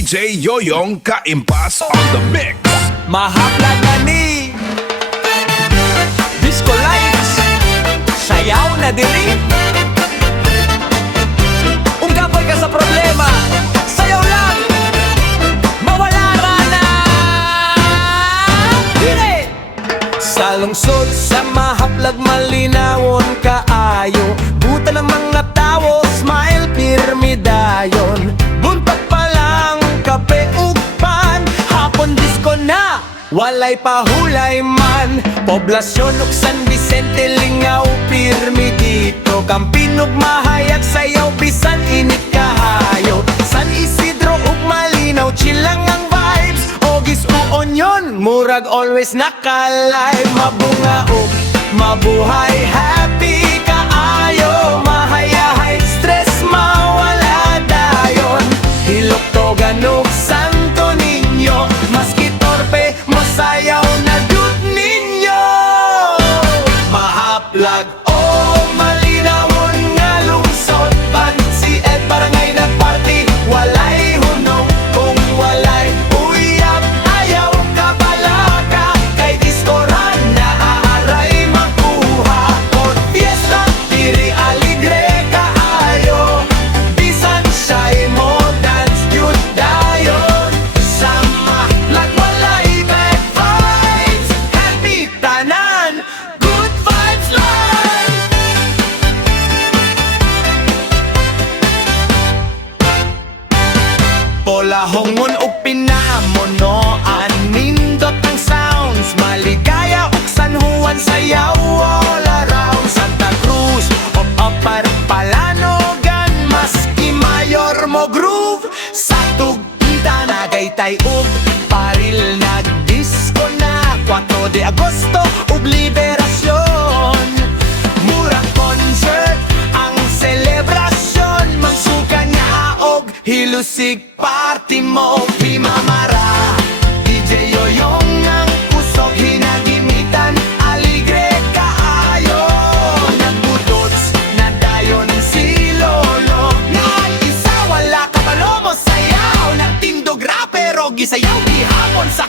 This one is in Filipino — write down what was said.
DJ Yoyong Kaimpas on the mix. Mahaplag na ni Disco Lights, sayaw na diri. Ungkapay ka sa problema, sayaw lang, mawala ra na. Dire! Sa lungsod, sa mahaplag malinawon kaayo, buta ng mga tao, smile pirmi dayon. Buntag pa lang, kape ug pan, hapon disco na, walay pahulay man. Poblasyon ug San Vicente, lingaw pirmi dito, Kampinog mahayag sayaw bisan init kahayo. San Isidro ug Malinaw, chilang ang vibes, Ogis ug Onyon, murag always naka-live. Mabunga ug mabuhay, happy kaayo, mahayahay, stress mawala dayon. Hiloktogan ug Santo Niño, maski torpe, masayaw na dud ninyo. Mahaplag o malinawon nga lungsod, Bansied barangay nagparty, walay hunong kung walay uyab. Ayaw kabalaka, kay diskoran na aaray makuha. Or fiesta, diri aligre kaayo, bisan siya'y mo dance yun dayon. Sa mahaplag walay bad vibes, happy tanan, good vibes lang. Polahongon ug pinamonoan, nindot ang sounds, maligaya ug San Juan, sayaw all around. Santa Cruz o Palanogan, maski mayor mo groove. Sa tugtita Tagaytay ug Paril, nagdisco na 4 de Agosto ug Liberasyon. Murag concert ang selebrasyon, mangsuka na og hilusig party mo. Himamara, DJ Yoyong ang kusog, hinagimitan, aligre kaayo. Nagbudots na dayon si Lolo, naisa wala kabalo mo sayaw. Nagtindog rapero, gisayaw gihapon sa